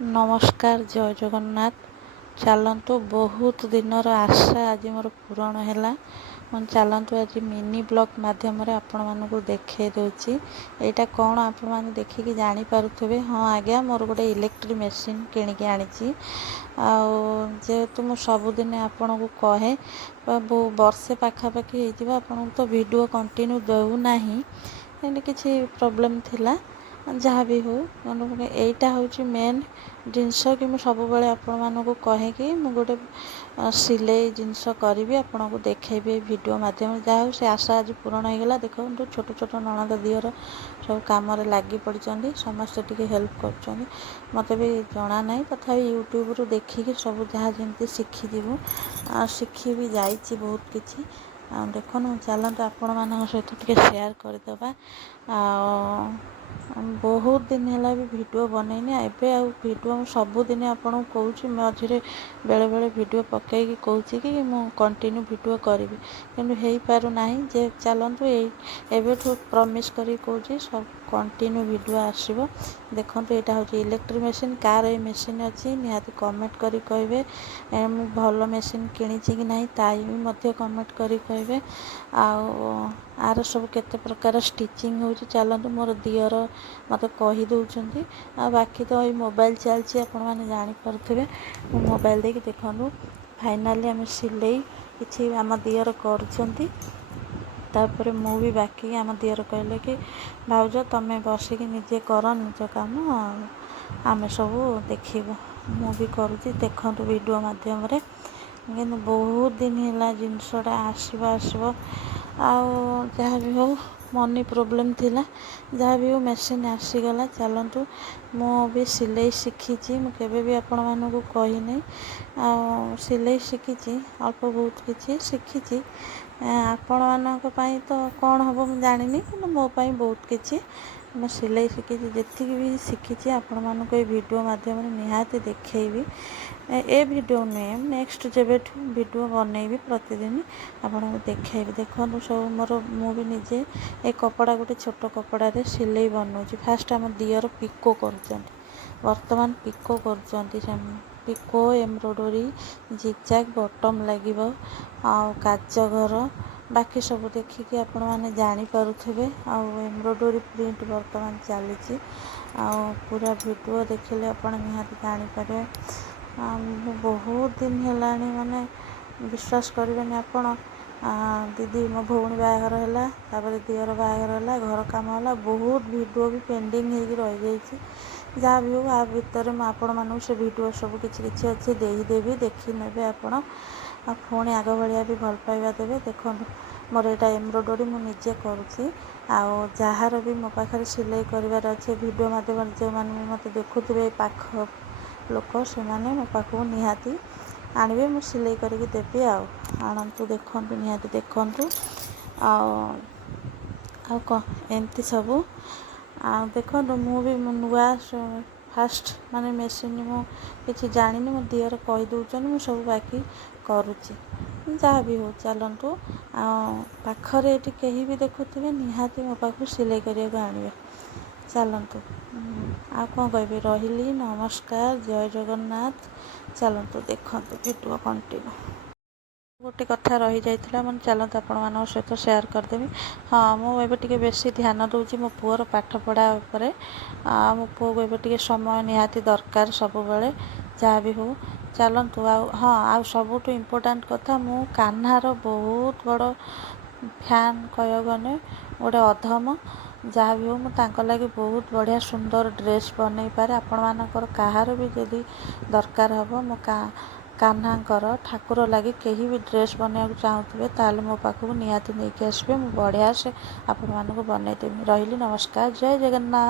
नमस्कार जय जगन्नाथ। चलतु बहुत दिनर आशा आज मोर पूरण है। चलतु आज मिनी ब्लॉग माध्यम आपण मानक देखे दूची यहाँ कौन आपण मैंने देखिकी जानीपे। हाँ आज्ञा मोर गोटे इलेक्ट्रिक मेसीन किणिकी आनी जेहेतु मु सबुदिन आपण को कहे वर्षे पाखापाखि आपन तो वीडियो कंटिन्यू देना किसी प्रॉब्लम थिला जहाँ भी हो यहीटा हूँ मेन जिनस कि मुझे सब आपण मानक कहे कि मुझे गोटे सिलाई जिनस करी आपन को देखेबी वीडियो माध्यम जहाँ हो से आशा आज पूरण होगा। देखो छोट छोट ननद दियर सब कम लगी पड़ी समस्ते टी हेल्प कर मत भी जना ना तथा यूट्यूब रू देखिकी सब जहाँ जमी शिखीजु शिखी भी जाइए बहुत किसी देखो चलते आपण मान सहित टे शेयर करदे। बहुत दिन है भी वीडियो बनईनी एबे आ वीडियो सबुदिन आपन कहूँ मझे बेले बेले वीडियो पकईकि कहूँ कि मु कंटिन्यू वीडियो करी कि हो पार ना जे चलतु एबेठू प्रमिश करी कहूँ सब कंटिन्यू वीडियो आसो। देखो यहाँ हूँ इलेक्ट्रिक मेसीन कार ये मेसीन अच्छी निहाती कमेंट करी कहे मु भल मेसीन किणी कि ना ताई कमेंट करी कहे आर सब केते प्रकार स्टिचिंग हो। चलतु मोर दियर मत कही दौरान आ बाकी तो ये मोबाइल चलती आपण मैंने जानीपे मोबाइल देखिए देखूँ फाइनाली आम सिलाई कि आम दियर कर मु भी बाकी आम दियर कहले कि भाउज तमें बसिक निजे कर निज कम आम सब देखू मु भी करुँची देखु वीडियो माध्यम कि बहुत दिन है जिनसटा आसो जहाँ भी हो मनी प्रोब्लेम थिला जहाँ भी हो मेसीन आसीगला। चलतु मु भी सिलाई शिखी मुझे भी आपण मानक कही नहीं सिलाई शिखी अल्प बहुत किसी शिखी आपण मानक तो कौन हम मुझे जानी कि मोपाई बहुत किसी मैं सिलाई शिखी जी भी शिखी आपण मानक वीडियो माध्यम निहाती देखेबी ए वीडियो नुहे नेक्स्ट जब वीडियो बनईबी प्रतिदिन आपन को देखेबी। देखो सब मोर मु भी निजे ए कपड़ा गोटे छोट कपड़ा सिलाई बनाऊँ फास्ट आम दियर पिको कर वर्तमान पिको कर पिको एम्ब्रॉयडरी जिगजैग बटम लगे काच घर बाकी सब देखिकी आपण मैंने जानीपे एम्ब्रॉयडरी प्रिंट वर्तमान चली पूरा वीडियो देखिले आपण निहाती जानीपर। बहुत दिन है माने विश्वास करें आपण दीदी मो भौणी बाहागर है दियर बाहागर है घर कम है बहुत वीडियो भी पेंडिंग हो रही जहाँ भी हो आ भितर आपण मानू से वीडियो सब किसी अच्छे देदेवी देखी ने आपण पुणी आग भाया भी भल पाइबा देवे। देखो मोर यहाँ एम्ब्रॉयडरी मुझे करुँची जार भी मो पाखे सिलाई करार अच्छे वीडियो माध्यम जो मैंने मत देखुए पाख लोक से मो पाखु निहाती आणवे मु सिलाई करके देवी आणतु देखु निहाती देखु एमती सब देखो मु भी नुआ फास्ट माने मेसीन मु किसी जानी मो दियर कही दौरान मु सब बाकी करुच्ची जहाँ भी हो। चलतु पाखरे ये कहीं भी देखुवे निहाती मो पाखु सिलाई करने को आणवे। चलतु आ कौन कह रही नमस्कार जय जगन्नाथ। चलतु देखो वीडियो कंटिन्यू गोटे कथा रही जाइए मैं चलते आपण मान सहित शेयर करदेवी। हाँ मुझे बेसी ध्यान दूची मो पुअर पाठ पढ़ा उपरे मो पुओ को एबे समय निहाती दरकार सब बेले जहाँ भी हो। चलतु हाँ आ सबुठ इम्पोर्टाट कथा मु कान्हार बहुत बड़ फैन कह गने गोटे अधम जहाँ भी हो मुझे लगे बहुत बढ़िया सुंदर ड्रेस बनई पारे आपण मानकर कहार भी जदि दरकार हम मो कान्हांकर ठाकुर लगे कहीं भी ड्रेस बनवाक चाहूबे ताल मो पाखक निहाती नहीं आसबे बढ़िया से आपण मानक बनईदेवी। रही नमस्कार जय जगन्नाथ।